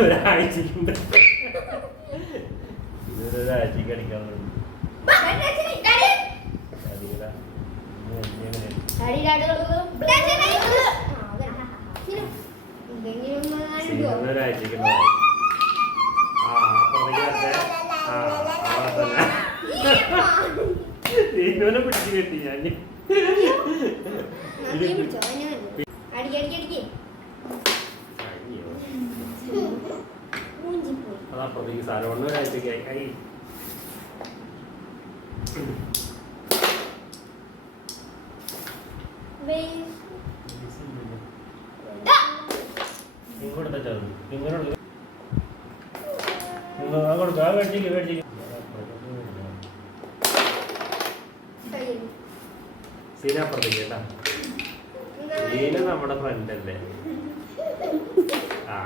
ഒരാഴ്ചക്കുണ്ട് ഇതൊരാഴ്ചക്ക് daddy എന്തെങ്കിലും ഒരാഴ്ചക്ക് അയ്യോ പിടിച്ചു കെട്ടി ഞാൻ അതപ്പുറത്തേക്ക് സാധനം ആയി. കൈ ഇങ്ങോട്ട് തെറ്റാ ഇങ്ങോട്ട് ആ കൊടുക്കും ആ മേടിച്ചേക്ക് സീന അപ്പുറത്തേക്ക് സീന നമ്മുടെ ഫ്രണ്ട് അല്ലേ? ആ